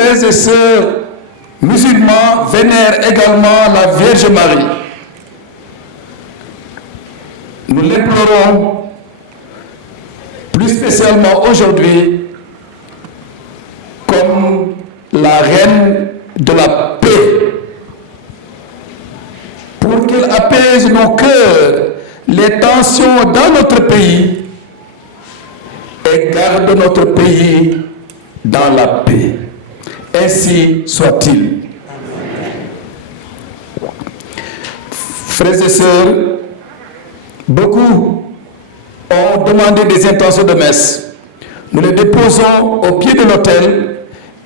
frères et sœurs musulmans vénèrent également la Vierge Marie. Nous l'implorons plus spécialement aujourd'hui comme la reine de la paix, pour qu'elle apaise nos cœurs, les tensions dans notre pays et garde notre pays dans la paix. Ainsi soit-il. Frères et sœurs, beaucoup ont demandé des intentions de messe. Nous les déposons au pied de l'autel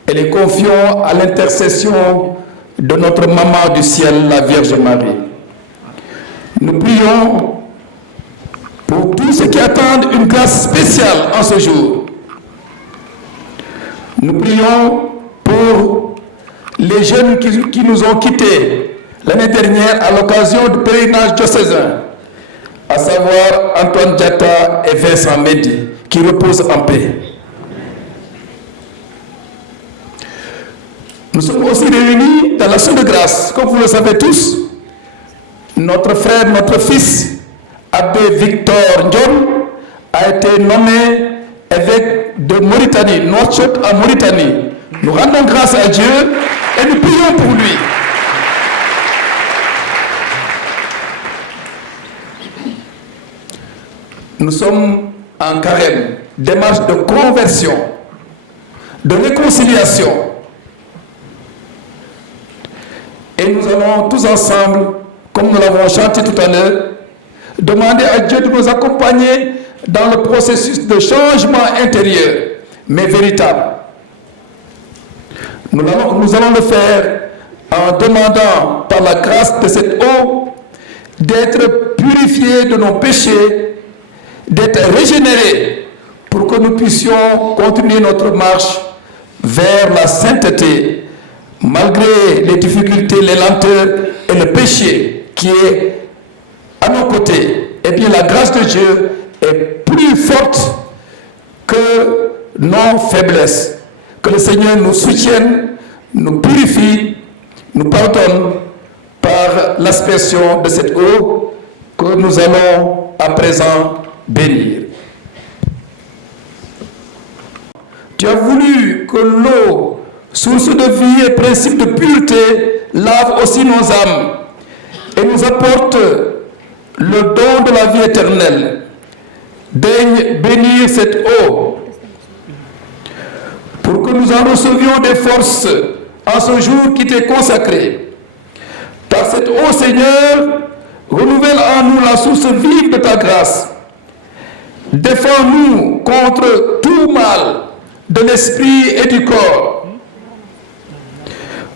et les confions à l'intercession de notre maman du ciel, la Vierge Marie. Nous prions pour tous ceux qui attendent une grâce spéciale en ce jour. Nous prions pour les jeunes qui nous ont quittés l'année dernière à l'occasion du pèlerinage diocésain, à savoir Antoine Diatta et Vincent Mendy, qui reposent en paix. Nous sommes aussi réunis dans l'action de grâce. Comme vous le savez tous, notre frère, notre fils, Abbé Victor Ndion, a été nommé évêque de Mauritanie, Nouakchott en Mauritanie. Nous rendons grâce à Dieu et nous prions pour lui. Nous sommes en carême, démarche de conversion, de réconciliation. Et nous allons tous ensemble, comme nous l'avons chanté tout à l'heure, demander à Dieu de nous accompagner dans le processus de changement intérieur, mais véritable. Nous allons le faire en demandant par la grâce de cette eau d'être purifiés de nos péchés, d'être régénérés pour que nous puissions continuer notre marche vers la sainteté, malgré les difficultés, les lenteurs et le péché qui est à nos côtés. Eh bien, la grâce de Dieu est plus forte que nos faiblesses. Que le Seigneur nous soutienne, nous purifie, nous pardonne par l'aspersion de cette eau que nous allons à présent bénir. Tu as voulu que l'eau, source de vie et principe de pureté, lave aussi nos âmes et nous apporte le don de la vie éternelle. Daigne bénir cette eau pour que nous en recevions des forces en ce jour qui t'est consacré. Par cette eau, Seigneur, renouvelle en nous la source vive de ta grâce. Défends-nous contre tout mal de l'esprit et du corps.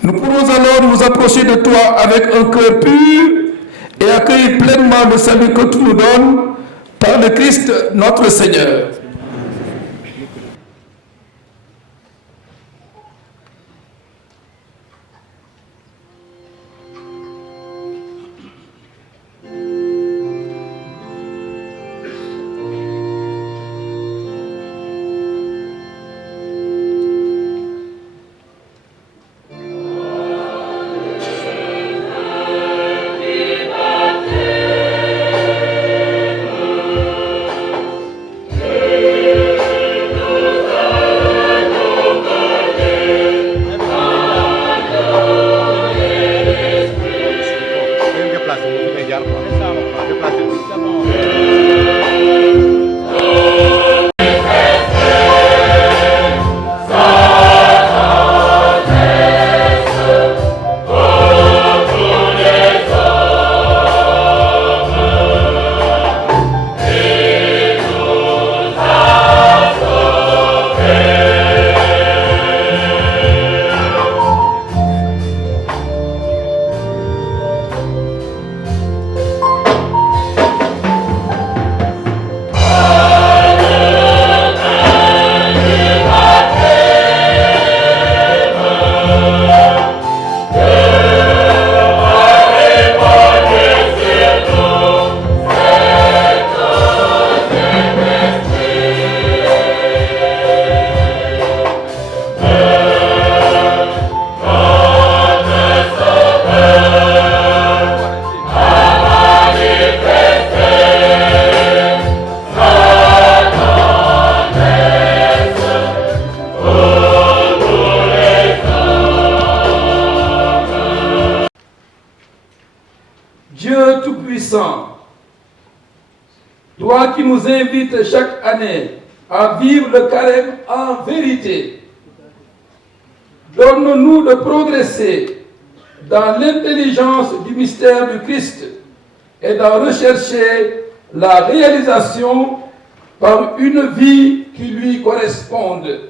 Nous pourrons alors nous approcher de toi avec un cœur pur et accueillir pleinement le salut que tu nous donnes par le Christ notre Seigneur. Amen. nous invite chaque année à vivre le carême en vérité. Donne-nous de progresser dans l'intelligence du mystère du Christ et d'en rechercher la réalisation par une vie qui lui corresponde.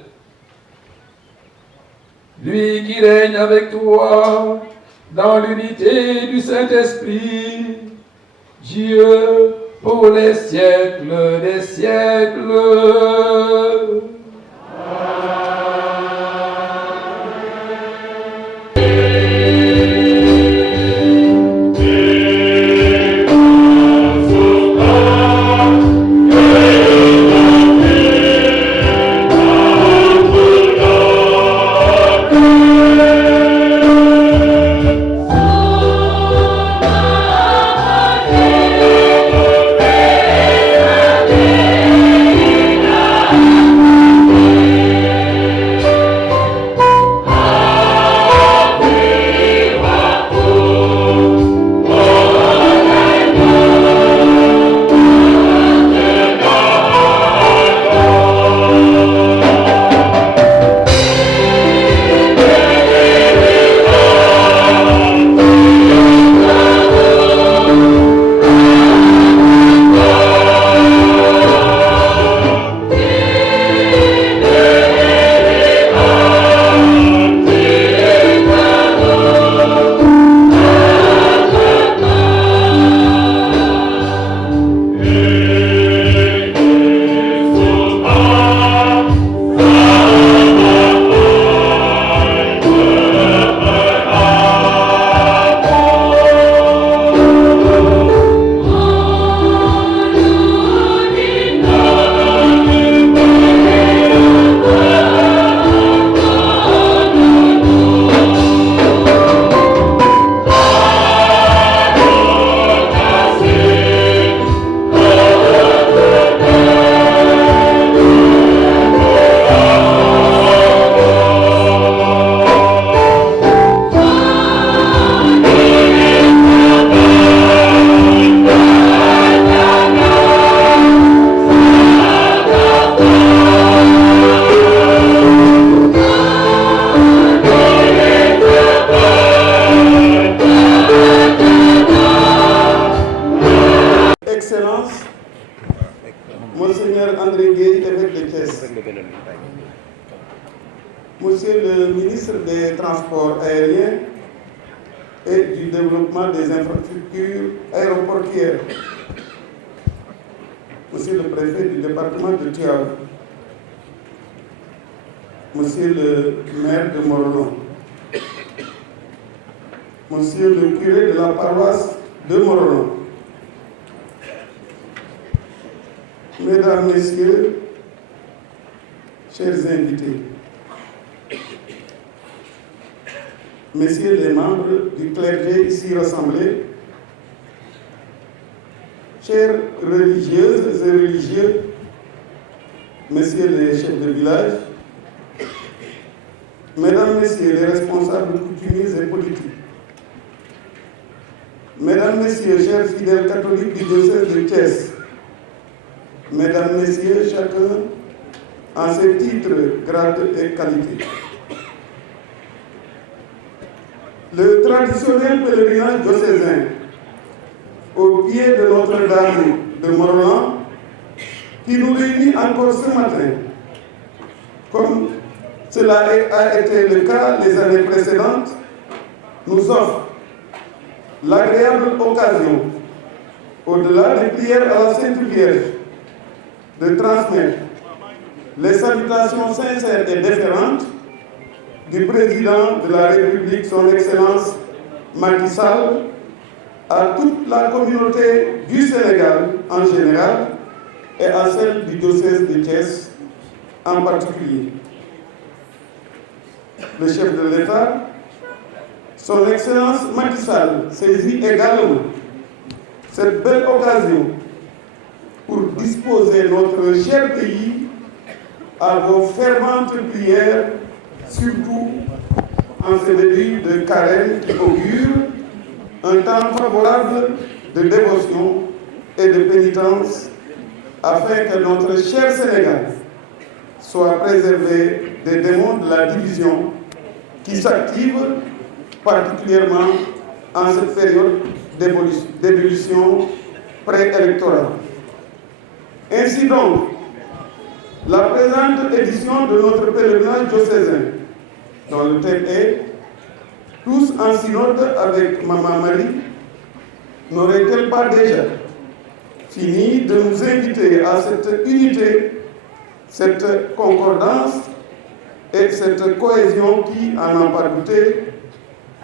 Lui qui règne avec toi dans l'unité du Saint-Esprit, Dieu pour les siècles des siècles. Monsieur le ministre des Transports aériens et du développement des infrastructures aéroportuaires, Monsieur le préfet du département de Tivaouane, Monsieur le maire de Morlan, Monsieur le curé de la paroisse de Morlan, Mesdames, Messieurs, chers invités, Messieurs les membres du clergé ici rassemblés, chères religieuses et religieux, Messieurs les chefs de village, Mesdames, Messieurs les responsables coutumiers et politiques, Mesdames, Messieurs, chers fidèles catholiques du diocèse de Thiès, Mesdames, Messieurs, chacun en ses titres, grades et qualités. Le traditionnel pèlerinage diocésain au pied de Notre-Dame de Morlan, qui nous réunit encore ce matin, comme cela a été le cas les années précédentes, nous offre l'agréable occasion, au-delà des prières à la Sainte Vierge, de transmettre les salutations sincères et déférentes du président de la République, son Excellence Macky Sall, à toute la communauté du Sénégal en général et à celle du diocèse de Thiès en particulier. Le chef de l'État, son Excellence Macky Sall, saisit également cette belle occasion pour disposer notre cher pays à vos ferventes prières, surtout en ce début de carême qui augure un temps favorable de dévotion et de pénitence afin que notre cher Sénégal soit préservé des démons de la division qui s'activent particulièrement en cette période d'ébullition préélectorale. Ainsi donc, la présente édition de notre pèlerinage diocésain, dont le thème est « Tous en synode avec Maman Marie », n'aurait-elle pas déjà fini de nous inviter à cette unité, cette concordance et cette cohésion qui, à n'en pas douter,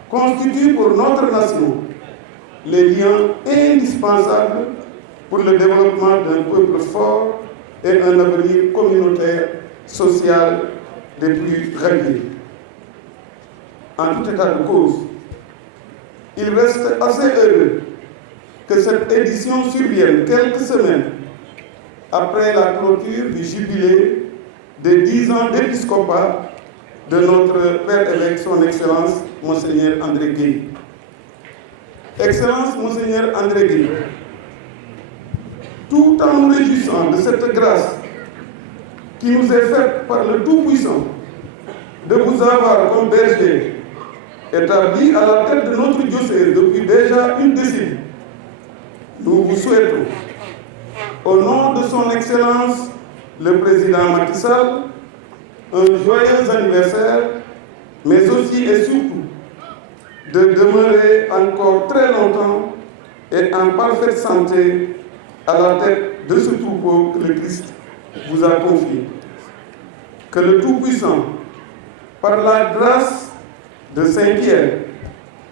constituent pour notre nation les liens indispensables pour le développement d'un peuple fort et un avenir communautaire, social des plus radieux. En tout état de cause, il reste assez heureux que cette édition survienne quelques semaines après la clôture du jubilé des 10 ans d'épiscopat de notre Père évêque, son Excellence, Monseigneur André Gueye. Excellence, Monseigneur André Gueye, tout en nous réjouissant de cette grâce qui nous est faite par le Tout-Puissant de vous avoir comme berger établi à la tête de notre diocèse depuis déjà une décennie, nous vous souhaitons, au nom de son Excellence, le Président Macky Sall, un joyeux anniversaire, mais aussi et surtout de demeurer encore très longtemps et en parfaite santé à la tête de ce troupeau que le Christ vous a confié. Que le Tout-Puissant, par la grâce de Saint-Pierre,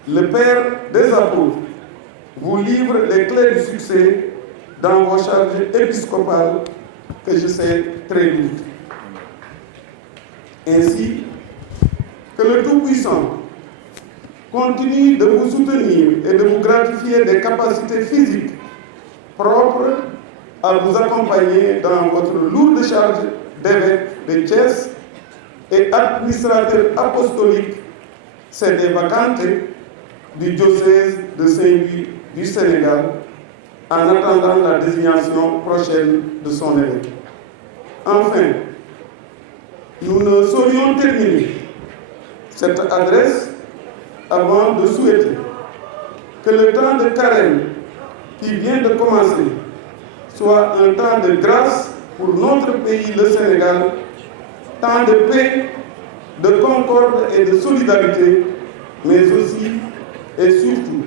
le Père des apôtres, vous livre les clés du succès dans vos charges épiscopales que je sais très lourdes. Ainsi, que le Tout-Puissant continue de vous soutenir et de vous gratifier des capacités physiques propres à vous accompagner dans votre lourde charge d'évêque de Thiès et administrateur apostolique sede vacante du diocèse de Saint-Louis du Sénégal en attendant la désignation prochaine de son évêque. Enfin, nous ne saurions terminer cette adresse avant de souhaiter que le temps de carême qui vient de commencer soit un temps de grâce pour notre pays, le Sénégal, temps de paix, de concorde et de solidarité, mais aussi et surtout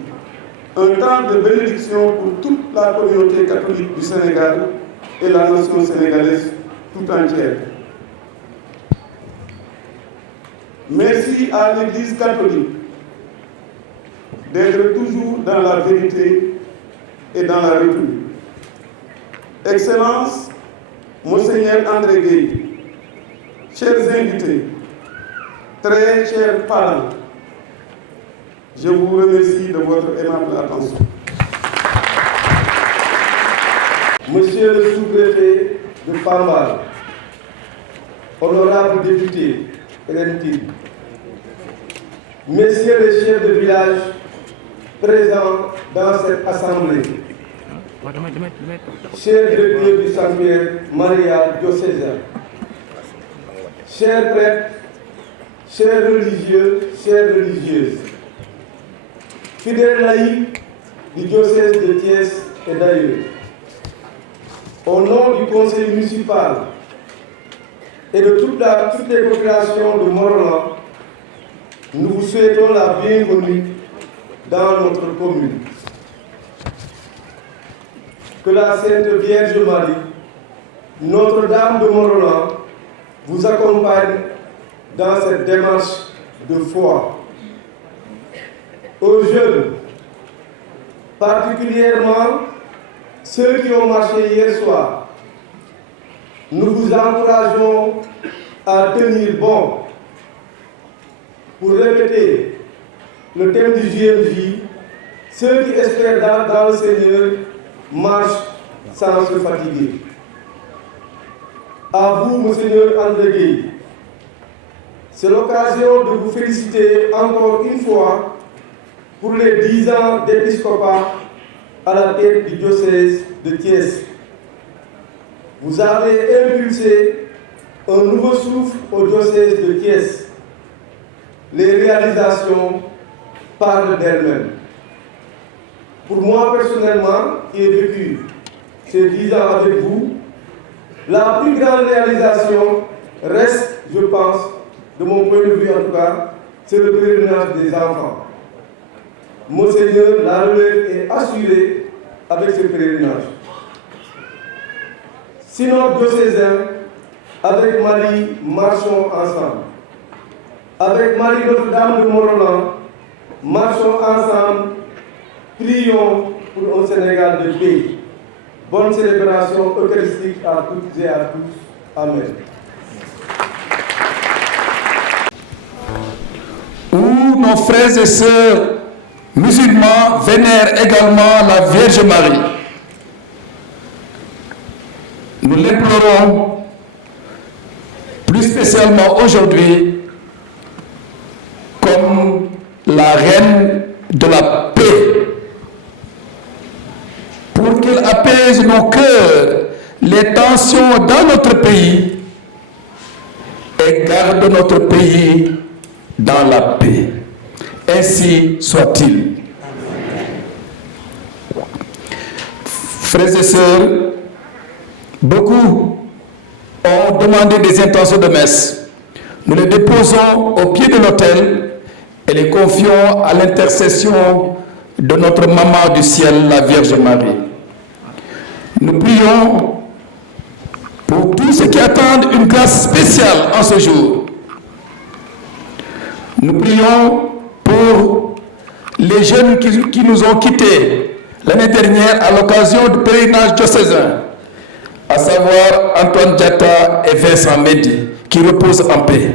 un temps de bénédiction pour toute la communauté catholique du Sénégal et la nation sénégalaise tout entière. Merci à l'Église catholique d'être toujours dans la vérité et dans la retenue. Excellence, Monseigneur André Gueye, chers invités, très chers parents, je vous remercie de votre aimable attention. Monsieur le sous-préfet de Pambal, honorable député Hélène Tine, messieurs les chefs de village présents dans cette assemblée, chers directeurs du sanctuaire Maria diocésain, chers prêtres, chers religieux, chères religieuses, fidèles laïcs du diocèse de Thiès et d'ailleurs, au nom du conseil municipal et de toutes les populations de Morolan, nous vous souhaitons la bienvenue dans notre commune. Que la Sainte Vierge Marie, Notre-Dame de Morolan, vous accompagne dans cette démarche de foi. Aux jeunes, particulièrement ceux qui ont marché hier soir, nous vous encourageons à tenir bon. Pour répéter le thème du JMJ, ceux qui espèrent dans le Seigneur marchent sans se fatiguer. À vous, Monseigneur André Gueye, c'est l'occasion de vous féliciter encore une fois pour les 10 ans d'épiscopat à la tête du diocèse de Thiès. vous avez impulsé un nouveau souffle au diocèse de Thiès. Les réalisations parlent d'elles-mêmes. Pour moi personnellement, qui ai vécu ces 10 ans avec vous, la plus grande réalisation reste, je pense, de mon point de vue en tout cas, c'est le pèlerinage des enfants. Monseigneur, la relève est assurée avec ce pèlerinage. Synode diocésain, avec Marie, marchons ensemble. Avec Marie Notre-Dame de Mont-Roland, marchons ensemble, prions pour un Sénégal de paix. Bonne célébration eucharistique à toutes et à tous. Amen. Où nos frères et sœurs musulmans vénèrent également la Vierge Marie. Nous l'implorons plus spécialement aujourd'hui comme la reine de la paix, pour qu'elle apaise nos cœurs, les tensions dans notre pays et garde notre pays dans la paix. Ainsi soit-il. Frères et sœurs, beaucoup ont demandé des intentions de messe. Nous les déposons au pied de l'autel et les confions à l'intercession de notre maman du ciel, la Vierge Marie. Nous prions pour tous ceux qui attendent une grâce spéciale en ce jour. Nous prions pour les jeunes qui nous ont quittés l'année dernière à l'occasion du pèlerinage diocésain, à savoir Antoine Diatta et Vincent Mendy, qui reposent en paix.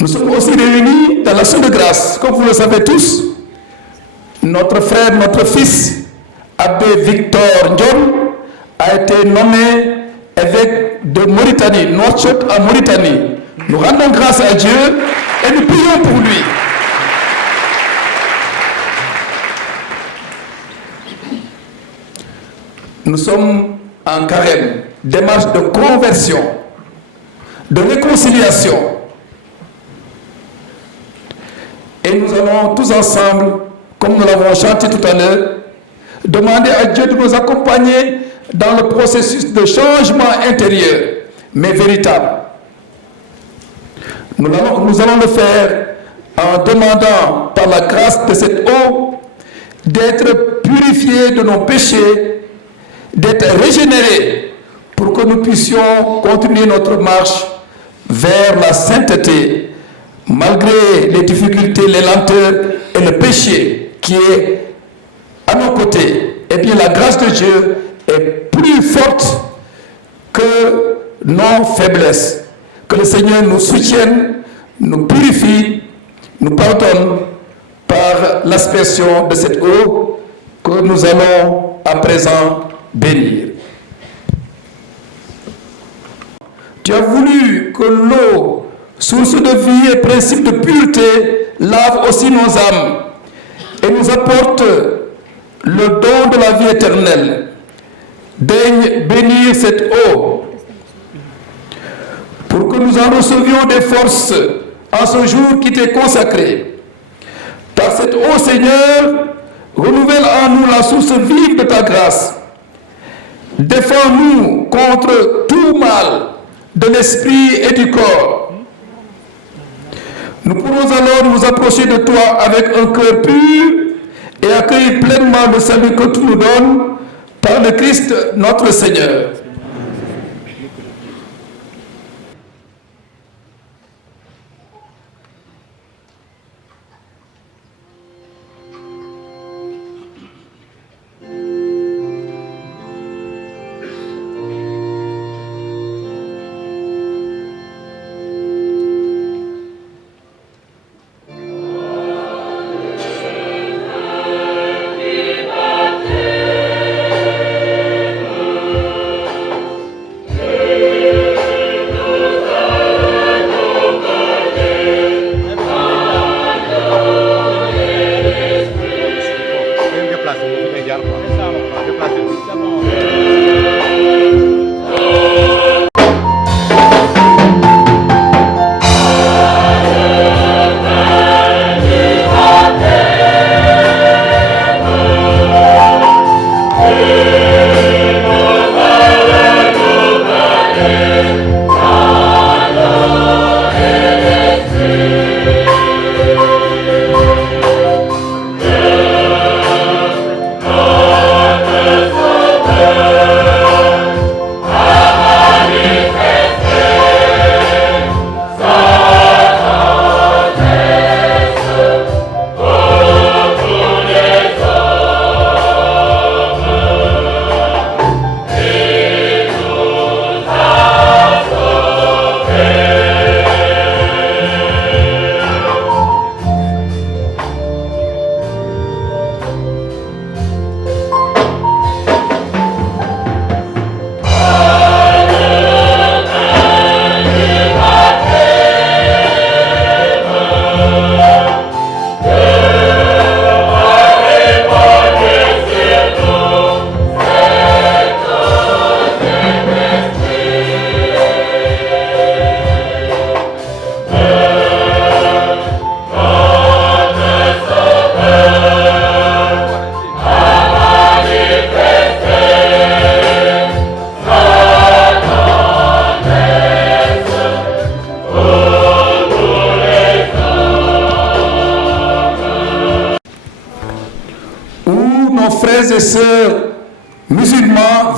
Nous sommes aussi réunis dans l'action de grâce, comme vous le savez tous. Notre frère, notre fils, Abbé Victor Ndion, a été nommé évêque de Mauritanie, Nouakchott en Mauritanie. Nous rendons grâce à Dieu et nous prions pour lui. Nous sommes en carême, démarche de conversion, de réconciliation. Et nous allons tous ensemble, comme nous l'avons chanté tout à l'heure, demander à Dieu de nous accompagner dans le processus de changement intérieur, mais véritable. Nous allons le faire en demandant par la grâce de cette eau d'être purifiés de nos péchés, d'être régénérés pour que nous puissions continuer notre marche vers la sainteté, malgré les difficultés, les lenteurs et le péché qui est à nos côtés. Eh bien, la grâce de Dieu est plus forte que nos faiblesses. Que le Seigneur nous soutienne, nous purifie, nous pardonne par l'aspersion de cette eau que nous allons à présent bénir. Tu as voulu que l'eau, source de vie et principe de pureté, lave aussi nos âmes et nous apporte le don de la vie éternelle. Daigne bénir cette eau pour que nous en recevions des forces en ce jour qui t'est consacré. Par cette eau, Seigneur, renouvelle en nous la source vive de ta grâce. Défends-nous contre tout mal de l'esprit et du corps. Nous pourrons alors nous approcher de toi avec un cœur pur et accueillir pleinement le salut que tu nous donnes par le Christ notre Seigneur.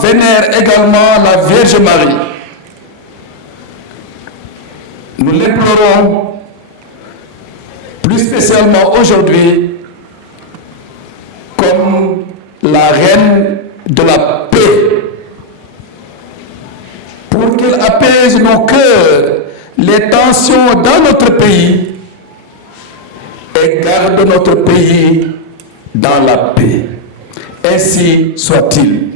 vénèrent également la Vierge Marie. Nous l'implorons plus spécialement aujourd'hui comme la reine de la paix, pour qu'elle apaise nos cœurs, les tensions dans notre pays et garde notre pays dans la paix. Ainsi soit-il.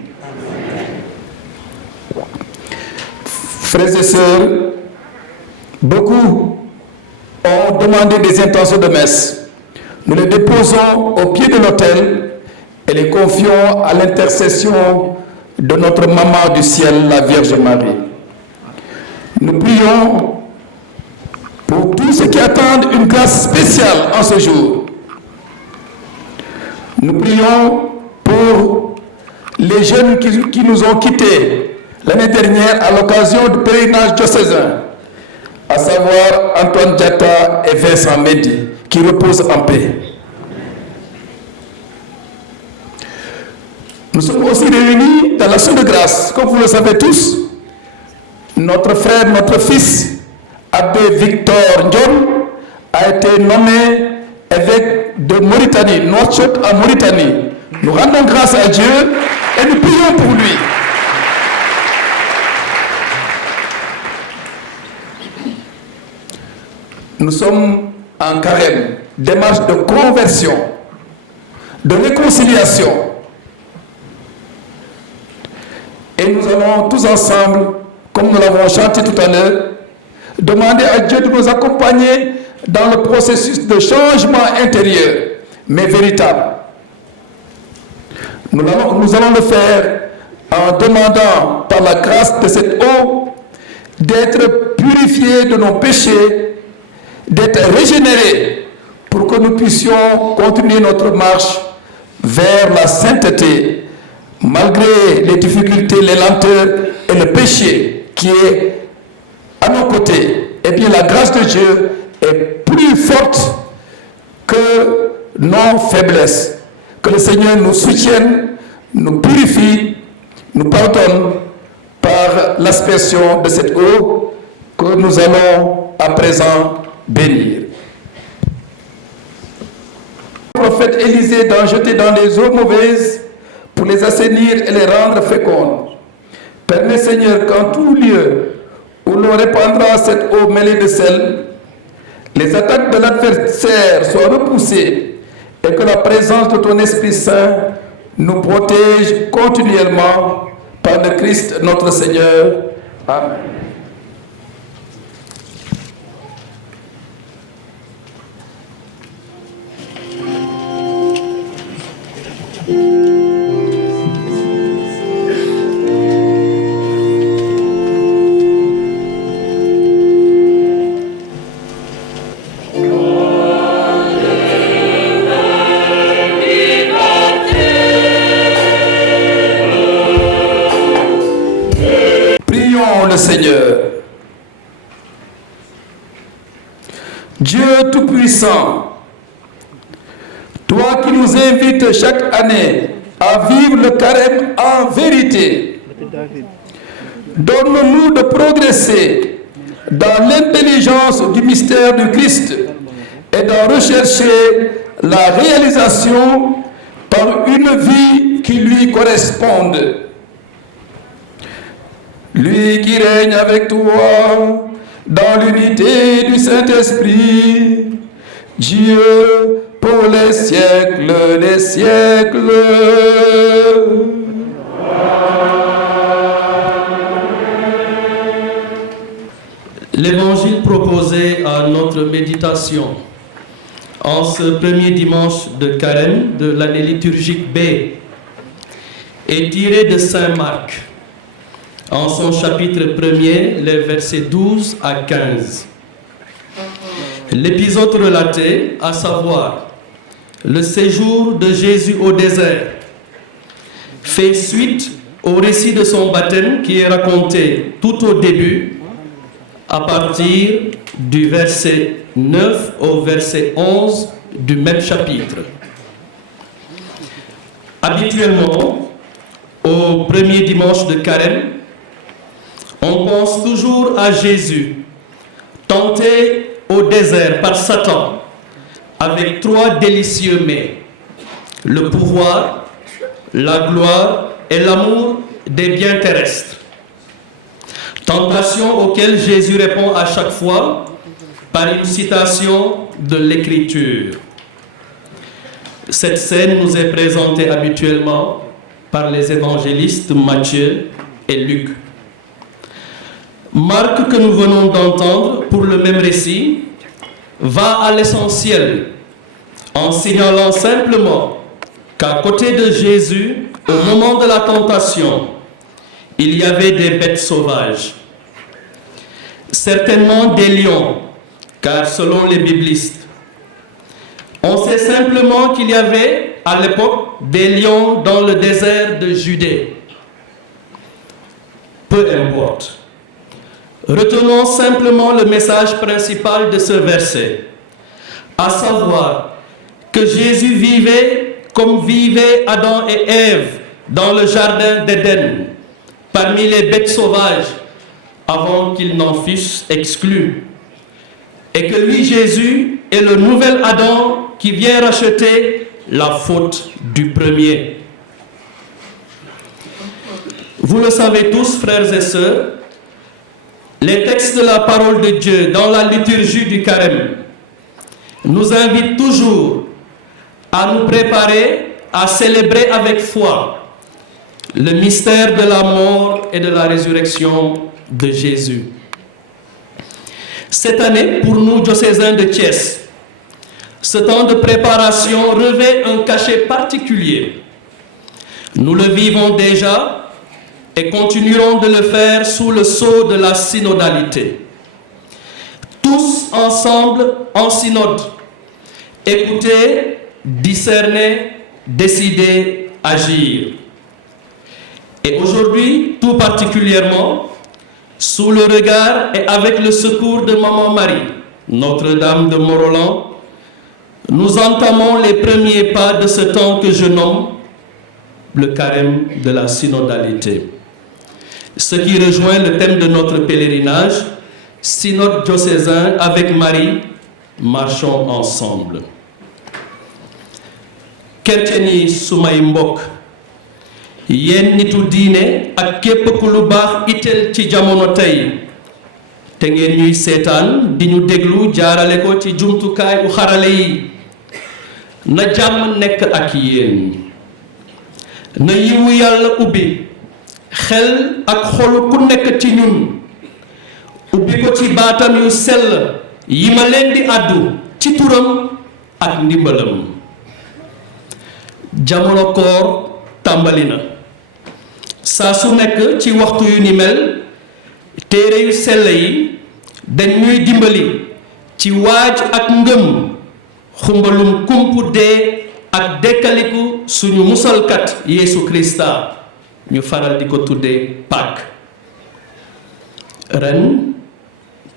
Frères et sœurs, beaucoup ont demandé des intentions de messe. Nous les déposons au pied de l'autel et les confions à l'intercession de notre maman du ciel, la Vierge Marie. Nous prions pour tous ceux qui attendent une grâce spéciale en ce jour. Nous prions pour les jeunes qui nous ont quittés l'année dernière à l'occasion du pèlerinage diocésain, à savoir Antoine Diatta et Vincent Mendy, qui reposent en paix. Nous sommes aussi réunis dans l'action de grâce. Comme vous le savez tous, notre frère, notre fils, Abbé Victor Ndion, a été nommé évêque de Mauritanie, Nouakchott en Mauritanie. Nous rendons grâce à Dieu et nous prions pour lui. Nous sommes en carême, démarche de conversion, de réconciliation. Et nous allons tous ensemble, comme nous l'avons chanté tout à l'heure, demander à Dieu de nous accompagner dans le processus de changement intérieur, mais véritable. Nous allons le faire en demandant par la grâce de cette eau d'être purifiés de nos péchés, d'être régénérés pour que nous puissions continuer notre marche vers la sainteté, malgré les difficultés, les lenteurs et le péché qui est à nos côtés. Et bien la grâce de Dieu est plus forte que nos faiblesses. Que le Seigneur nous soutienne, nous purifie, nous pardonne par l'aspersion de cette eau que nous allons à présent bénir. Le prophète Élisée d'en jeter dans les eaux mauvaises pour les assainir et les rendre fécondes. Permets, Seigneur, qu'en tout lieu où l'on répandra cette eau mêlée de sel, les attaques de l'adversaire soient repoussées et que la présence de ton Esprit Saint nous protège continuellement par le Christ notre Seigneur. Amen. Seigneur. Dieu Tout-Puissant, toi qui nous invites chaque année à vivre le carême en vérité, donne-nous de progresser dans l'intelligence du mystère du Christ et d'en rechercher la réalisation par une vie qui lui corresponde. Lui qui règne avec toi dans l'unité du Saint-Esprit, Dieu pour les siècles des siècles. L'évangile proposé à notre méditation en ce premier dimanche de carême de l'année liturgique B est tiré de Saint Marc, en son chapitre 1er, les versets 12 à 15. L'épisode relaté, à savoir le séjour de Jésus au désert, fait suite au récit de son baptême qui est raconté tout au début, à partir du verset 9 au verset 11 du même chapitre. Habituellement, au premier dimanche de Carême, on pense toujours à Jésus, tenté au désert par Satan, avec 3 délicieux mets: le pouvoir, la gloire et l'amour des biens terrestres. Tentation auxquelles Jésus répond à chaque fois par une citation de l'Écriture. Cette scène nous est présentée habituellement par les évangélistes Matthieu et Luc. Marc, que nous venons d'entendre pour le même récit, va à l'essentiel en signalant simplement qu'à côté de Jésus, au moment de la tentation, il y avait des bêtes sauvages. Certainement des lions, car selon les biblistes, on sait simplement qu'il y avait à l'époque des lions dans le désert de Judée. Peu importe. Retenons simplement le message principal de ce verset, à savoir que Jésus vivait comme vivaient Adam et Ève dans le jardin d'Éden, parmi les bêtes sauvages, avant qu'ils n'en fussent exclus. Et que lui, Jésus, est le nouvel Adam qui vient racheter la faute du premier. Vous le savez tous, frères et sœurs, les textes de la parole de Dieu dans la liturgie du Carême nous invitent toujours à nous préparer à célébrer avec foi le mystère de la mort et de la résurrection de Jésus. Cette année, pour nous, diocésains de Thiès, ce temps de préparation revêt un cachet particulier. Nous le vivons déjà et continuerons de le faire sous le sceau de la synodalité. Tous ensemble en synode, écouter, discerner, décider, agir. Et aujourd'hui, tout particulièrement, sous le regard et avec le secours de Maman Marie, Notre-Dame de Morolan, nous entamons les premiers pas de ce temps que je nomme le carême de la synodalité. Ce qui rejoint le thème de notre pèlerinage, synode diocésain avec Marie, marchons ensemble. Chrétien yi sumay mbokk, yéen nitu diine ak képp ku lu baax itteel ci jamono tey te ngeen ñuy seetaan di ñu déglu jaarale ko ci jumtukaay u xarale yi, na jàmm nekk ak yéen. Na yiwu yàlla ubbi xel ak xolu ku nekk ci ñun, ubbi ko ci baatam yu sell yi ma leen di àddu ci turam ak ndimbalam. Jamono koor tàmbali na. Saa su nekk ci waxtu yu ni mel, téere yu sell yi dañ ñuy dimbali ci waaj ak ngëm xumbalum kumpu dee ak dekkaliku suñu musalkat Yeesu Krista, ñu faral di ko tuddee Pâques. Ren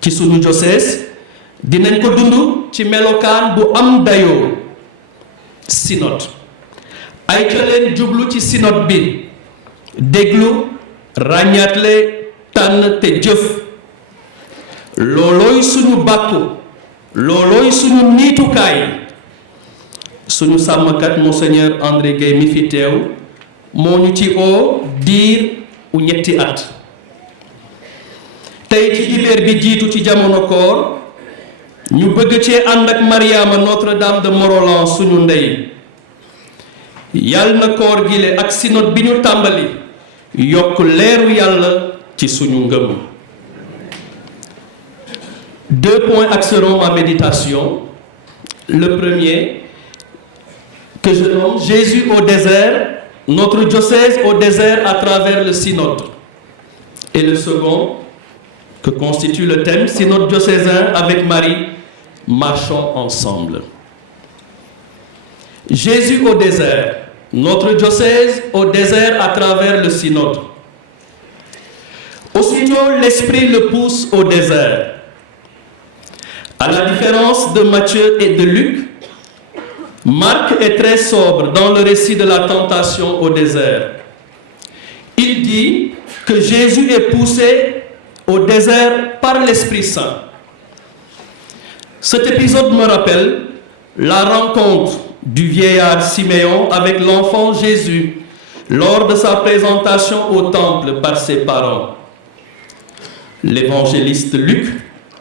ci suñu diocèse dinañ ko dund ci melokaan bu am dayoo, synode. ay ca leen jublu ci synode bi, déglu, ràññaatle, tànn te jëf. loolooy suñu bàkku, loolooy suñu niitukaay. suñu sàmmkat Monseigneur André Guèye mi fi teew moo ñu ci oo diir u ñetti at. tey ci dibeer bi jiitu ci jamono koor ñu bëgg cee ànd ak Mariama Notre-Dame de Morolan suñu ndey. yàlla na koor gile ak synode bi ñu tàmbali yokk leeru yàlla ci suñu ngëm. 2 points axeront ma méditation. Le premier, que je nomme Jésus au désert, notre diocèse au désert à travers le synode. Et le second, que constitue le thème synode diocésain avec Marie, marchons ensemble. Jésus au désert, notre diocèse au désert à travers le synode. Aussitôt, l'Esprit le pousse au désert. À la différence de Matthieu et de Luc, Marc est très sobre dans le récit de la tentation au désert. il dit que Jésus est poussé au désert par l'Esprit Saint. Cet épisode me rappelle la rencontre du vieillard Siméon avec l'enfant Jésus lors de sa présentation au temple par ses parents. L'évangéliste Luc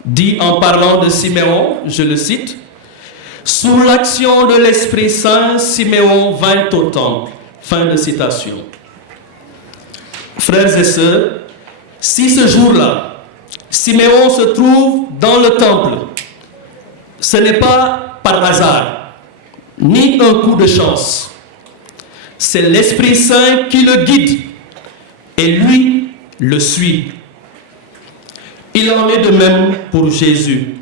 dit en parlant de Siméon, je le cite, « Sous l'action de l'Esprit Saint, Siméon vint au temple. » Fin de citation. Frères et sœurs, si ce jour-là, Siméon se trouve dans le temple, ce n'est pas par hasard, ni un coup de chance. C'est l'Esprit Saint qui le guide et lui le suit. Il en est de même pour Jésus.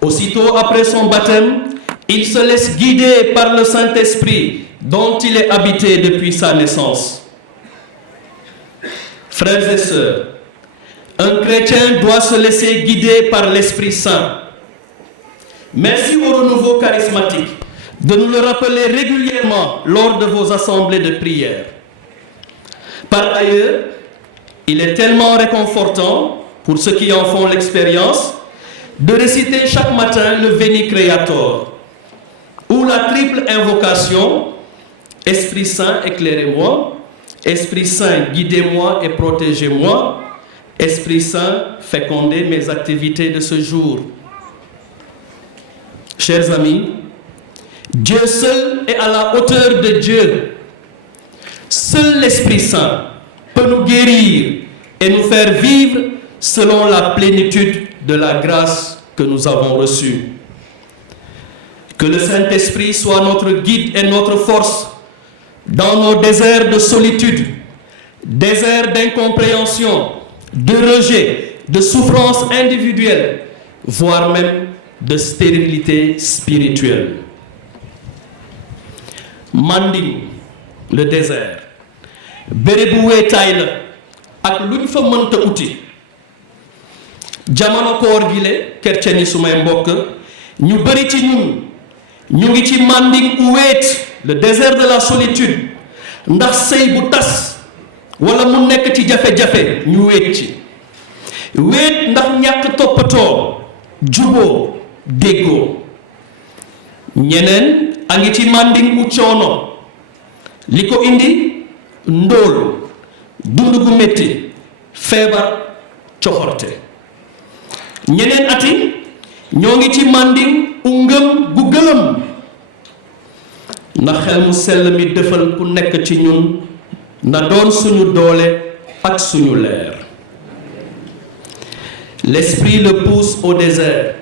Aussitôt après son baptême, il se laisse guider par le Saint-Esprit dont il est habité depuis sa naissance. Frères et sœurs, un chrétien doit se laisser guider par l'Esprit Saint. Merci au renouveau charismatique de nous le rappeler régulièrement lors de vos assemblées de prière. Par ailleurs, il est tellement réconfortant pour ceux qui en font l'expérience de réciter chaque matin le Veni Creator ou la triple invocation Esprit Saint, éclairez-moi, Esprit Saint, guidez-moi et protégez-moi, Esprit Saint, fécondez mes activités de ce jour. Chers amis, Dieu seul est à la hauteur de Dieu. Seul l'Esprit Saint peut nous guérir et nous faire vivre selon la plénitude de la grâce que nous avons reçue. Que le Saint-Esprit soit notre guide et notre force dans nos déserts de solitude, déserts d'incompréhension, de rejet, de souffrance individuelle, voire même de stérilité spirituelle. Manding, le désert. bérébu weetaay la ak lu ñu fa mënta uti jamono koor gi le chrétien yi sumay mbokk ñu bari ci ñun ñu ngi ci Manding u weet le désert de la solitude ndax sëy bu tas wala mu nekk ci jafe-jafe ñu weet ci weet ndax ñàkk toppatoo juboo déggoo ñeneen a ngi ci Manding u coono li ko indi ndóol dund gu métti feebar coxorte ñeneen ati ñoo ngi ci Manding u ngëm gu gëlëm na xel mu sell mi defal ku nekk ci ñun na doon suñu doole ak suñu leer. L'esprit le pousse au désert.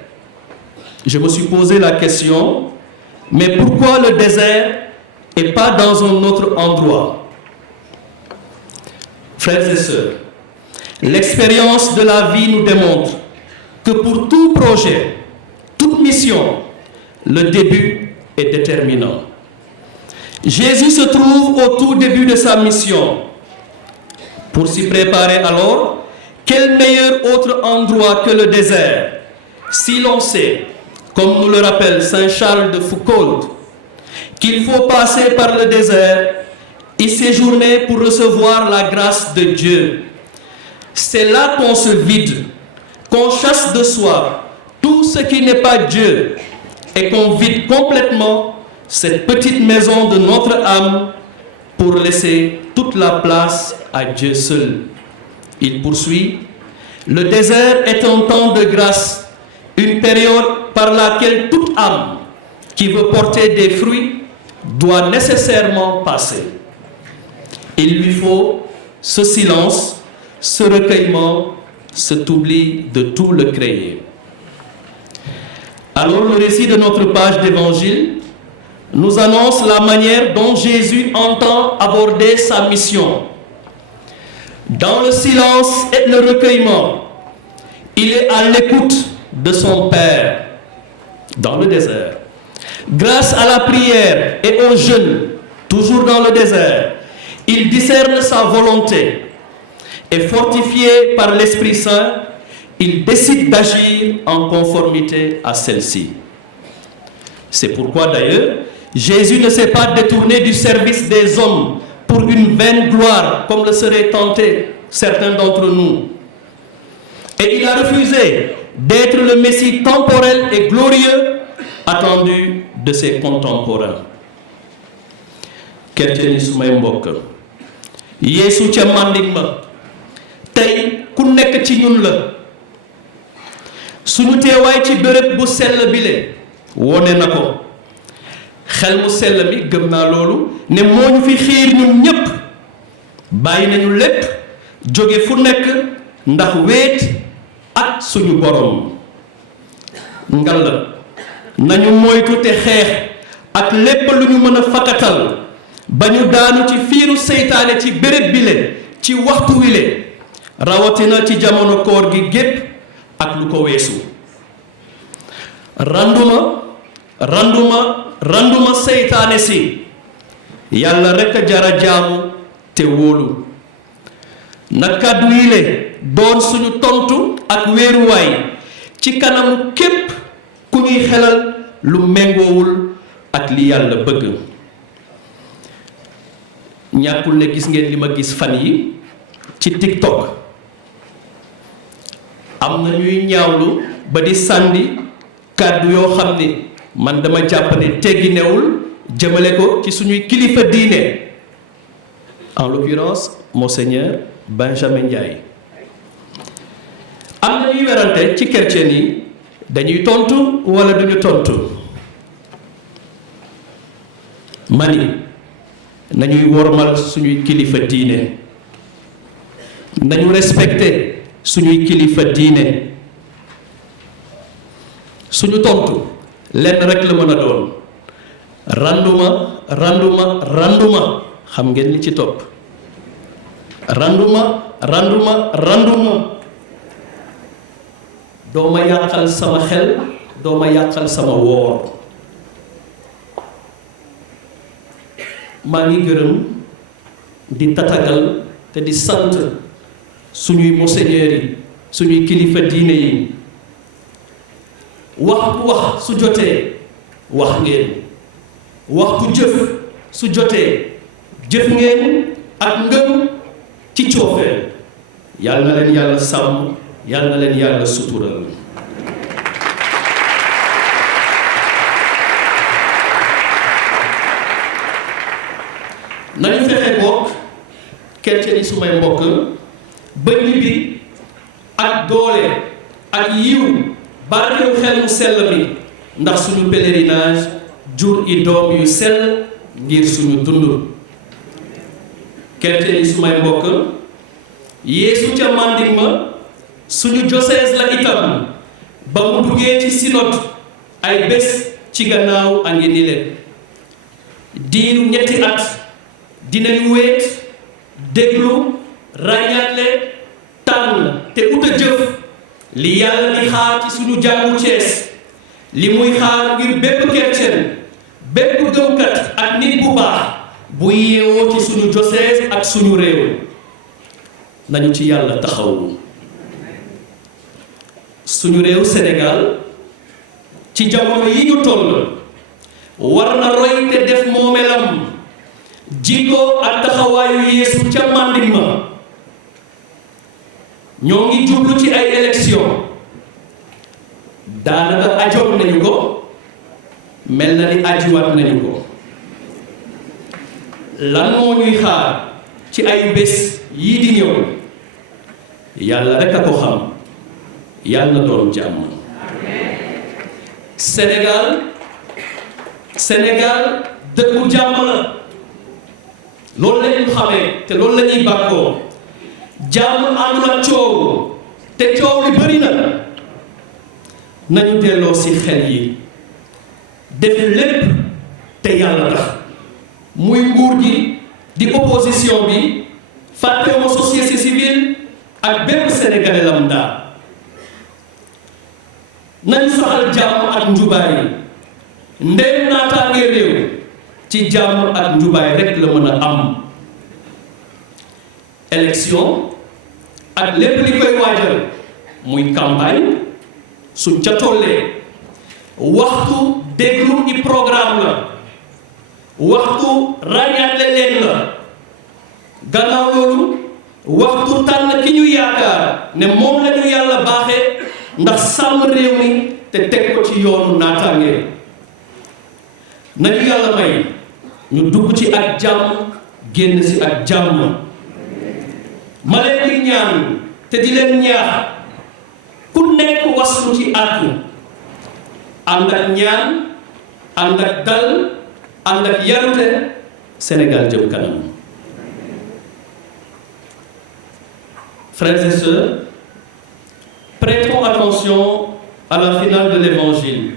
Je me suis posé la question, mais pourquoi le désert et pas dans un autre endroit? Frères et sœurs, l'expérience de la vie nous démontre que pour tout projet, toute mission, le début est déterminant. Jésus se trouve au tout début de sa mission. Pour s'y préparer alors, quel meilleur autre endroit que le désert, si l'on sait, comme nous le rappelle Saint Charles de Foucauld, qu'il faut passer par le désert et séjourner pour recevoir la grâce de Dieu. C'est là qu'on se vide, qu'on chasse de soi tout ce qui n'est pas Dieu et qu'on vide complètement cette petite maison de notre âme pour laisser toute la place à Dieu seul. Il poursuit, le désert est un temps de grâce, une période par laquelle toute âme qui veut porter des fruits doit nécessairement passer. Il lui faut ce silence, ce recueillement, cet oubli de tout le créé. Alors le récit de notre page d'évangile nous annonce la manière dont Jésus entend aborder sa mission. Dans le silence et le recueillement, il est à l'écoute de son Père dans le désert. Grâce à la prière et au jeûne, toujours dans le désert, il discerne sa volonté et fortifié par l'Esprit Saint, il décide d'agir en conformité à celle-ci. C'est pourquoi d'ailleurs, Jésus ne s'est pas détourné du service des hommes pour une vaine gloire, comme le seraient tentés certains d'entre nous. Et il a refusé d'être le Messie temporel et glorieux attendu de ses contemporains. Chrétien yi su may mbokk Yeesu ca Manding ma tey ku nekk ci ñun la suñu teewaay ci béréb bu sell bile wone na ko xel mu sell mi gëm naa loolu ne moo ñu fi xiir ñun ñépp bàyyi nañu lépp jóge fu nekk ndax wéet ak suñu borom ngal nañu moytu te xeex ak lépp lu ñu mën a fakkatal ba ñu daanu ci fiiru seytaane ci béréb bile ci waxtu wile rawatina ci jamono koor gi gépp ak lu ko weesu randuma seytaane si yàlla rekk a jara jaamu te wóolu na kàddu yile doon suñu tontu ak wéeruwaay ci kanamu képp ku ñuy xelal lu méngoowul ak li yàlla bëgg ñàkkul ne gis ngeen li ma gis fan yi ci TikTok am na ñuy ñaawlu ba di sànni kàddu yoo xam ni man dama jàpp ne tegginewul jëmale ko ci suñuy kilifa diine en l'occurrence Monseigneur Benjamin Ndiaye am na ñuy werante ci chrétien yi dañuy tontu wala duñu tontu mani nañuy wormal suñuy kilifa diine nañu respecté suñuy kilifa diine suñu tontu lenn rek la mën a doon randuma xam ngeen li ci topp randuma doo ma yàqal sama xel doo ma yàqal sama woor maa ngi gërëm di tatagal te di sant suñuy monseigneurs yi suñuy kilifa diine yi wax su jotee wax ngeen waxtu jëf su jotee jëf ngeen ak ngëm ci coofeel yàlla na leen yàlla sàmm yàlla na leen yàlla sutural nañu fexe bokk chrétien yi su may mbokk ba ñibbi ak doole ak yiw barkeelu xel mu sell mi ndax suñu pèlerinage jur i doom yu sell ngir suñu dund chrétien yi su may mbokk Yeesu ca Manding ma suñu diocèse la itam ba mu duggee ci synode ay bés ci gannaaw a ngi ni leen diiru ñetti at dinañu wéet déglu ràññaatle tànn te ut a jëf li yàlla di xaar ci suñu jàngu Cees li muy xaar ngir bépp chrétien bépp gëmkat ak nit bu baax bu yeewoo ci suñu diocèse ak suñu réew nañu ci yàlla taxawu suñu réew Sénégal ci jamono yi ñu toll war na roy te def moomelam jikko ak taxawaayu Yeesu ca Manding ma ñoo ngi jublu ci ay élection daanaka ajoon nañu ko mel na ni ajiwaat nañu ko lan moo ñuy xaar ci ay bés yii di ñëw yàlla rekk a ko xam yàlla na doon jàmm Sénégal dëkku jàmm la loolu lañu xamee te loolu la ñuy bàkkoo jàmm àndul ak coow te coow li bari na nañu delloo ci xel yi def lépp te yàlla tax muy nguur gi di opposition bi fàttewuma société civile ak bépp sénégalais lambda nañu saxal jàmm ak njubaay ndem naataange réew ci jàmm ak njubaay rekk la mën a am élection ak lépp li koy waajal muy campagne suñ ca tollee waxtu déglu i programme la waxtu ràññaatle leen la gannaaw loolu waxtu tànn ki ñu yaakaar ne moom la ñu yàlla baaxee ndax sàmm réew mi te teg ko ci yoonu naataange nañu yàlla may ñu dugg ci ak jàmm génn ci ak jàmm. ma leen di ñaan te di leen ñaax ku nekk waslu ci àttu ànd ak ñaan ànd ak dal ànd ak yarute Sénégal jëm kanam. Frères et sœurs, prêtons attention à la finale de l'Évangile,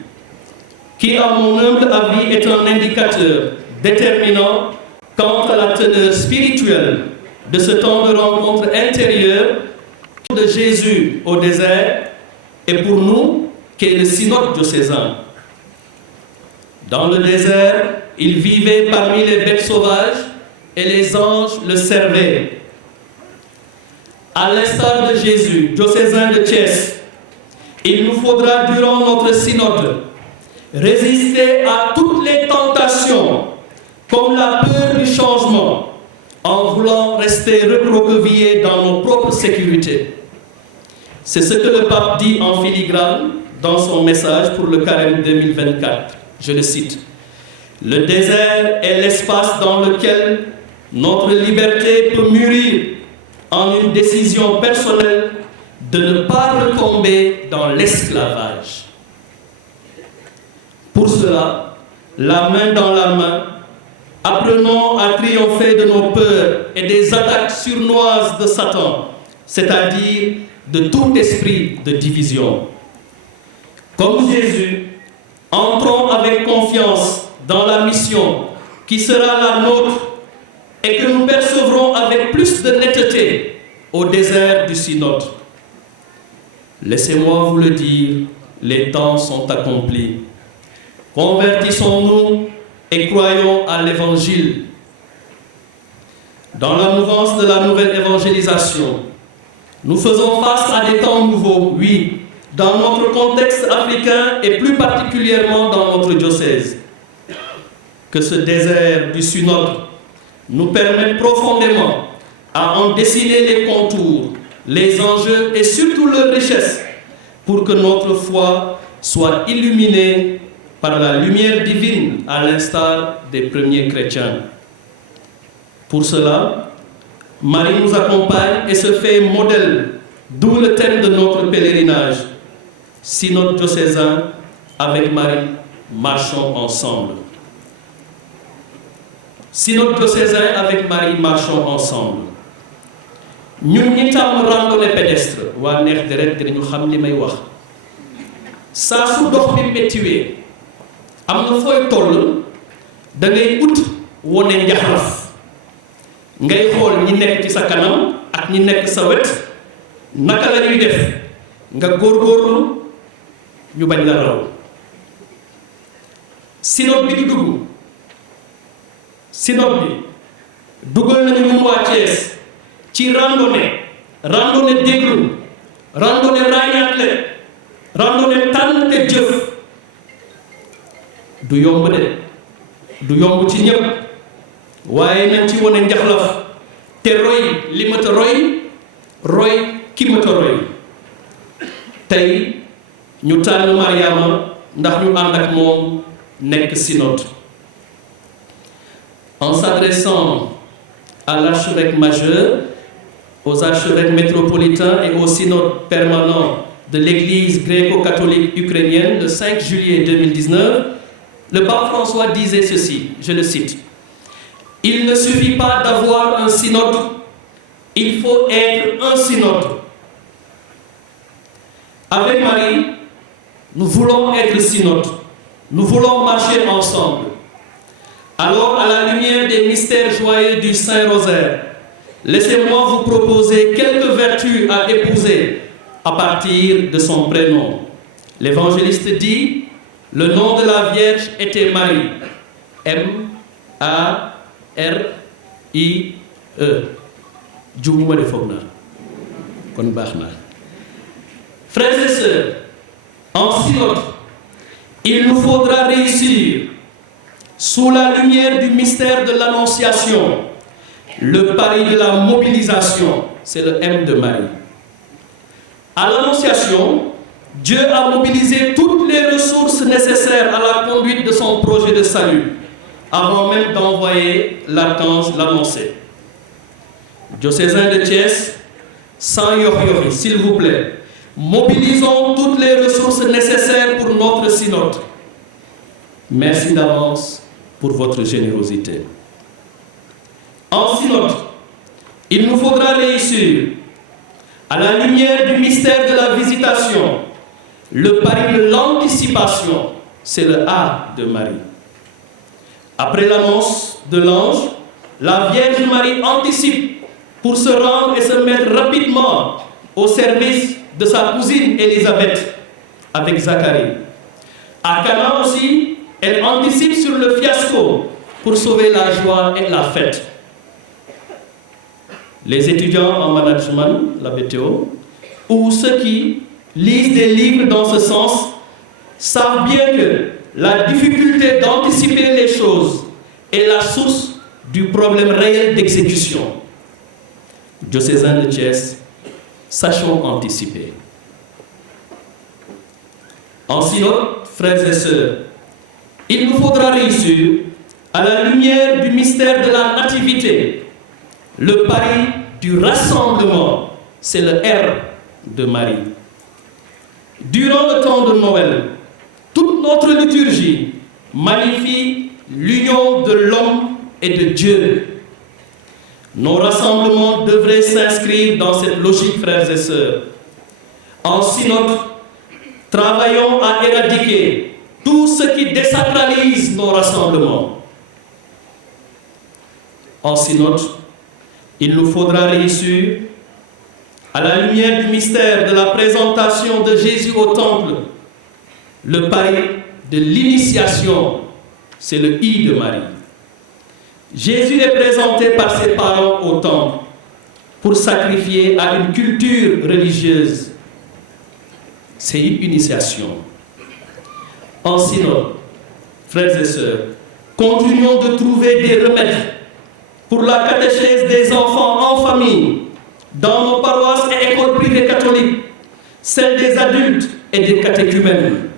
qui, à mon humble avis, est un indicateur déterminant quant à la teneur spirituelle de ce temps de rencontre intérieure de Jésus au désert et pour nous, qu'est le synode diocésain. Dans le désert, il vivait parmi les bêtes sauvages et les anges le servaient. À l'instar de Jésus, diocésain de Thiès, il nous faudra durant notre synode résister à toutes les tentations comme la peur du changement en voulant rester recroquevillés dans nos propres sécurités. C'est ce que le pape dit en filigrane dans son message pour le carême 2024. Je le cite. Le désert est l'espace dans lequel notre liberté peut mûrir en une décision personnelle de ne pas retomber dans l'esclavage. Pour cela, la main dans la main, apprenons à triompher de nos peurs et des attaques sournoises de Satan, c'est-à-dire de tout esprit de division. Comme Jésus, entrons avec confiance dans la mission qui sera la nôtre et que nous percevrons avec plus de netteté au désert du synode. Laissez-moi vous le dire, les temps sont accomplis. Convertissons-nous et croyons à l'Évangile. Dans la mouvance de la nouvelle évangélisation, nous faisons face à des temps nouveaux, oui, dans notre contexte africain et plus particulièrement dans notre diocèse. Que ce désert du synode nous permette profondément à en dessiner les contours, les enjeux et surtout leurs richesses pour que notre foi soit illuminée par la lumière divine à l'instar des premiers chrétiens. Pour cela, Marie nous accompagne et se fait modèle, d'où le thème de notre pèlerinage. Synode diocésain, avec Marie, marchons ensemble. Synode diocésain, avec Marie, marchons ensemble. ñun ñi tàmm randonnée pédestre waa neex deret dinañu xam li may wax saa su dox bi méttiwee am na fooy toll da ngay ut wone njaxlaf ngay xool ñi nekk ci sa kanam ak ñi nekk sa wet naka la ñuy def nga góorgóorlu ñu bañ la raw. synode bi di dugg synode bi dugal nañu ñun waa Thiès ci randonnée déglu randonnée ràññaatle randonnée tànn te jëf du yomb ci ñépp waaye nañ ci wone njaxlaf te roy li ma ta roy ki ma ta roy tey ñu tànn Mariama ndax ñu ànd ak moom nekk synode. En s'adressant à l'archevêque majeur, aux archevêques métropolitains et au synode permanent de l'Église gréco-catholique ukrainienne le 5 juillet 2019, le pape François disait ceci, je le cite: « Il ne suffit pas d'avoir un synode, il faut être un synode. » Avec Marie, nous voulons être synode, nous voulons marcher ensemble. Alors, à la lumière des mystères joyeux du Saint-Rosaire, laissez-moi vous proposer quelques vertus à épouser à partir de son prénom. L'évangéliste dit: le nom de la Vierge était Marie. M-A-R-I-E. Djoumouma de Fogna. Frères et sœurs, en synode, il nous faudra réussir, sous la lumière du mystère de l'Annonciation, Le pari de la mobilisation, c'est le M de Marie. À l'Annonciation, Dieu a mobilisé toutes les ressources nécessaires à la conduite de son projet de salut, avant même d'envoyer l'archange l'annoncer. Diocésain de Thiès, sans yoh-yohi, s'il vous plaît, mobilisons toutes les ressources nécessaires pour notre synode. Merci d'avance pour votre générosité. En synode, il nous faudra réussir, à la lumière du mystère de la visitation, le pari de l'anticipation, c'est le A de Marie. Après l'annonce de l'ange, la Vierge Marie anticipe pour se rendre et se mettre rapidement au service de sa cousine Élisabeth avec Zacharie. À Cana aussi, elle anticipe sur le fiasco pour sauver la joie et la fête. Les étudiants en management, la BTO, ou ceux qui lisent des livres dans ce sens, savent bien que la difficulté d'anticiper les choses est la source du problème réel d'exécution. Diocésain de Thiès, sachons anticiper. En synode, frères et sœurs, il nous faudra réussir, à la lumière du mystère de la nativité, le pari du rassemblement, c'est le R de Marie. Durant le temps de Noël, toute notre liturgie magnifie l'union de l'homme et de Dieu. Nos rassemblements devraient s'inscrire dans cette logique, frères et sœurs. En synode, travaillons à éradiquer tout ce qui désacralise nos rassemblements. En synode, il nous faudra réussir, à la lumière du mystère de la présentation de Jésus au temple, le pari de l'initiation, c'est le I de Marie. Jésus est présenté par ses parents au temple pour sacrifier à une culture religieuse. C'est une initiation. En synode, frères et sœurs, continuons de trouver des remèdes pour la catéchèse des enfants en famille, dans nos paroisses et écoles privées catholiques, celles des adultes et des catéchumènes.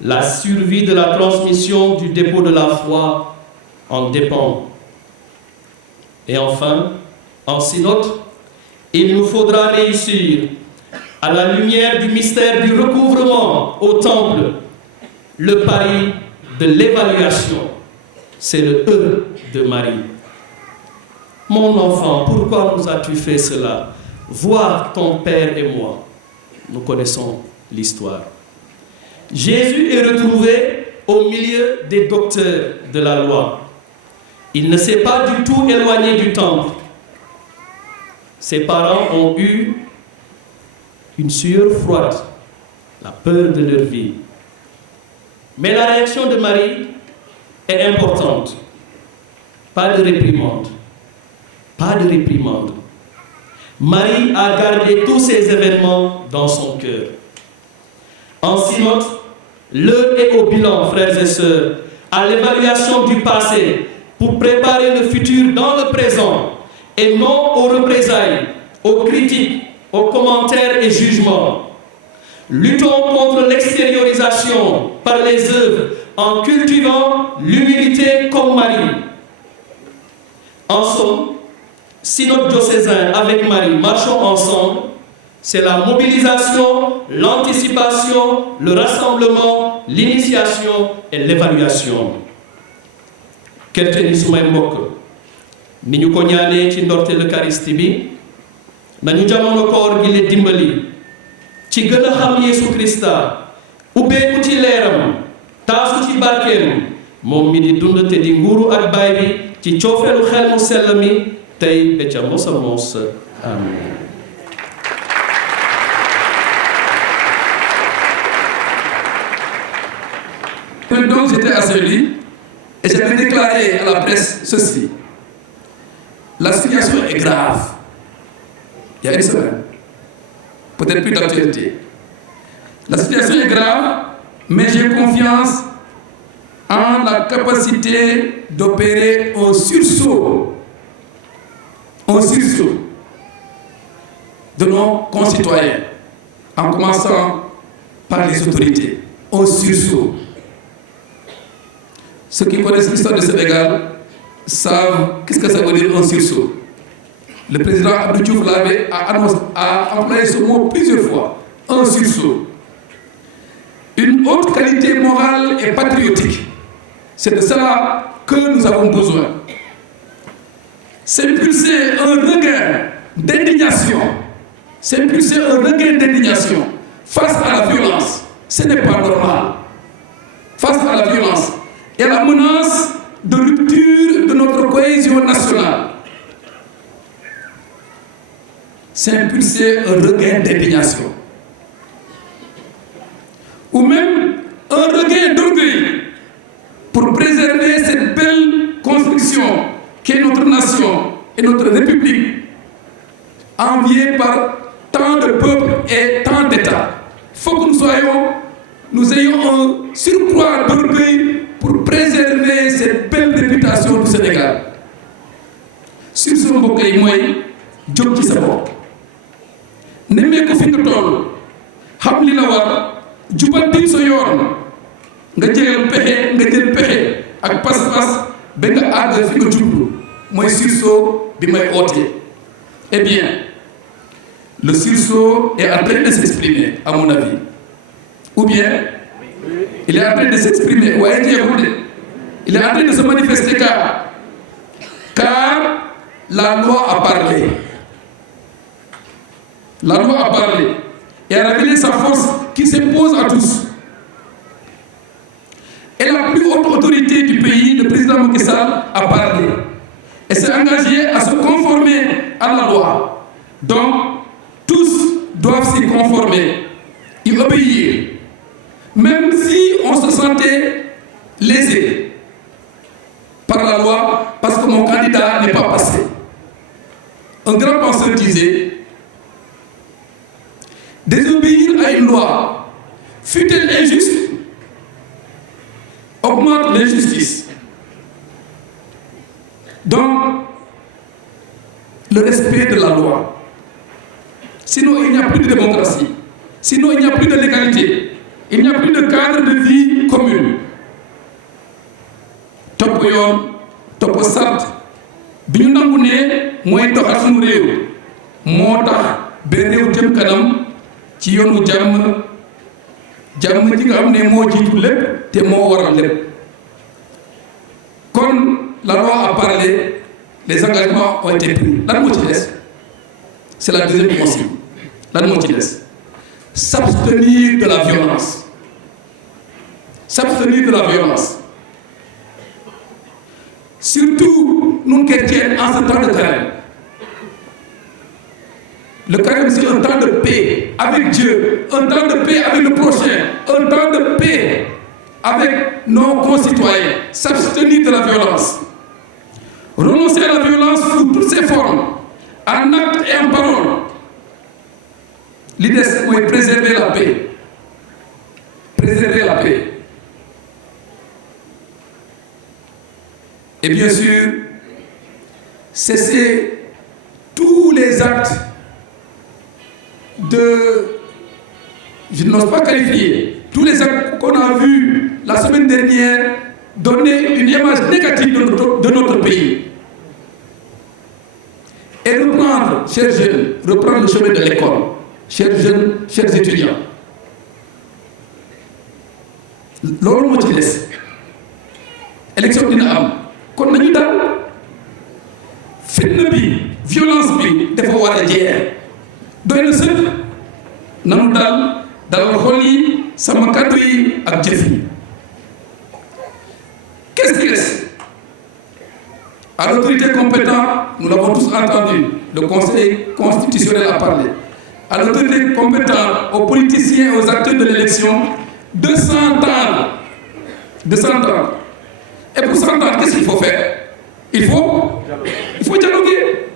La survie de la transmission du dépôt de la foi en dépend. Et enfin, en synode, il nous faudra réussir, à la lumière du mystère du recouvrement au temple, le pari de l'évaluation, c'est le E de Marie. Mon enfant, pourquoi nous as-tu fait cela? Vois ton père et moi. Nous connaissons l'histoire. Jésus est retrouvé au milieu des docteurs de la loi. Il ne s'est pas du tout éloigné du temple. Ses parents ont eu une sueur froide, la peur de leur vie. Mais la réaction de Marie est importante. Pas de réprimande. Pas de réprimande. Marie a gardé tous ces événements dans son cœur. En synode, l'heure est au bilan, frères et sœurs, à l'évaluation du passé pour préparer le futur dans le présent et non aux représailles, aux critiques, aux commentaires et jugements. Luttons contre l'extériorisation par les œuvres en cultivant l'humilité comme Marie. En somme, synode diocésain avec Marie, marchons ensemble. C'est la mobilisation, l'anticipation, le rassemblement, l'initiation et l'évaluation. Kerteni sumay mbokk ni ñu ko ñaanee ci ndorte l'Eucharistie bi nañu jamono koor gi le dimbali ci gën a xam Yeesu Krista ubbeeku ci leeram taasu ci barkeem moom mi di dund te di nguuru ak baay bi ci coofeelu xel mu sell mi tey ba ca mos a mos. Amen. Donc j'étais à celui et j'avais déclaré à la presse ceci. La situation est grave. Il y a une semaine. Peut-être plus d'actualité. La situation est grave, mais j'ai confiance en la capacité d'opérer un sursaut un sursaut de nos concitoyens, en commençant par les autorités, un sursaut. Ceux qui connaissent l'histoire du Sénégal savent qu'est-ce que ça veut dire un sursaut. Le président Abdou Diouf a employé ce mot plusieurs fois, un sursaut. Une autre qualité morale et patriotique. C'est de cela que nous avons besoin. C'est impulser un regain d'indignation. C'est impulser un regain d'indignation face à la violence. Ce n'est pas normal. Face à la violence et à la menace de rupture de notre cohésion nationale. C'est impulser un regain d'indignation. Ou même un regain d'orgueil pour préserver cette belle construction qu'est notre nation et notre République, enviée par tant de peuples et tant d'États. Il faut que nous ayons un surcroît d'orgueil pour préserver cette belle réputation du Sénégal. Sur ce mbokk moi, jóg ci sa bopp nemmee ko fi nga toll xam li la war jubanti sa yoon nga jël pexe ak pas-pas ba nga àgg fi nga jublu mooy sursaut bi may oote. Eh bien, le sursaut est en train de s'exprimer, à mon avis. Ou bien, il est en train de s'exprimer. Il est en train de se manifester car la loi a parlé. La loi a parlé et a révélé sa force qui s'impose à tous. Et la plus haute autorité du pays, le président Macky Sall, a parlé et s'est engagé à se conformer à la loi. Donc, tous doivent s'y conformer, y obéir, même si on se sentait lésé par la loi parce que mon candidat n'est pas passé. Un grand penseur disait: désobéir à une loi, fût-elle injuste, augmente l'injustice. Donc, le respect de la loi. Sinon, il n'y a plus de démocratie. Sinon, il n'y a plus de légalité. Il n'y a plus de cadre de vie commune. Top yoon, top sart, bi ñu nangu ne mooy doxal suñu réew moo tax ba réew jëm kanam ci yoonu jàmm ji nga xam ne moo jiitu lépp te moo waral lépp. Kon la loi a parlé, les engagements ont été pris. Lan moo ci des? C'est la deuxième dimension. Lan moo ci des? S'abstenir de la violence. S'abstenir de la violence. Surtout, nous chrétiens, en ce temps de carême. Le carême, c'est un temps de paix avec Dieu, un temps de paix avec le prochain, un temps de paix avec nos concitoyens. S'abstenir de la violence. Renoncer à la violence sous toutes ses formes, en acte et en parole. L'idée, c'est préserver la paix. Préserver la paix. Et bien sûr, cesser tous les actes je n'ose pas qualifier, tous les actes qu'on a vus la semaine dernière donner une image négative de notre pays. Et reprendre, chers jeunes, reprendre le chemin de l'école, chers jeunes, chers étudiants. Loolu moo ci des. Élection dina am. Kon nañu dal fitna bi violence bi dafa war a jeex doy na sëkk nanu dalal xol yi sama kàddu yi ak jëf yi. Qu'est-ce qui reste? À l'autorité compétente, nous l'avons tous entendu, le Conseil constitutionnel a parlé. À l'autorité compétente, aux politiciens et aux acteurs de l'élection, de s'entendre. Et pour s'entendre, qu'est-ce qu'il faut faire? Il faut dialoguer.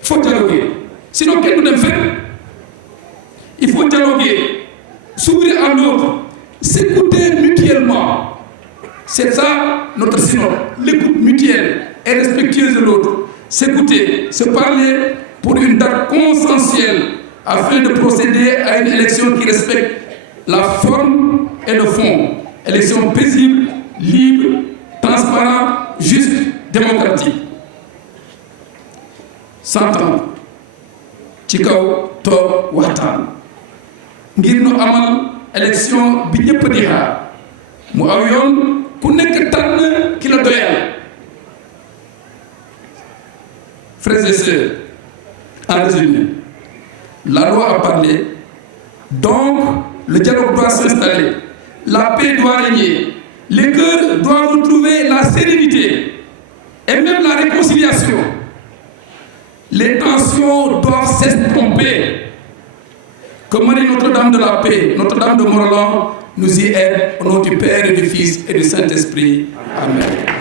Il faut dialoguer. Sinon, qu'est-ce que nous devons faire? Il faut dialoguer, s'ouvrir à l'autre, s'écouter mutuellement. C'est ça notre synode, l'écoute mutuelle et respectueuse de l'autre. s'écouter, se parler pour une date consensuelle afin de procéder à une élection qui respecte la forme et le fond. Élection paisible, libre, transparente, juste, démocratique. S'entendre ci kaw toog waxtaan ngir nu amal élection bi ñëpp di xaar mu aw yoon ku nekk tànn ki la doyal. Frères et sœurs, en résumé, la loi a parlé, donc le dialogue doit s'installer, la paix doit régner, les cœurs doivent retrouver la sérénité et même la réconciliation. Les tensions doivent s'estomper. Que Marie Notre-Dame de la Paix, Notre-Dame de Morolan, nous y aide au nom du Père et du Fils et du Saint-Esprit. Amen.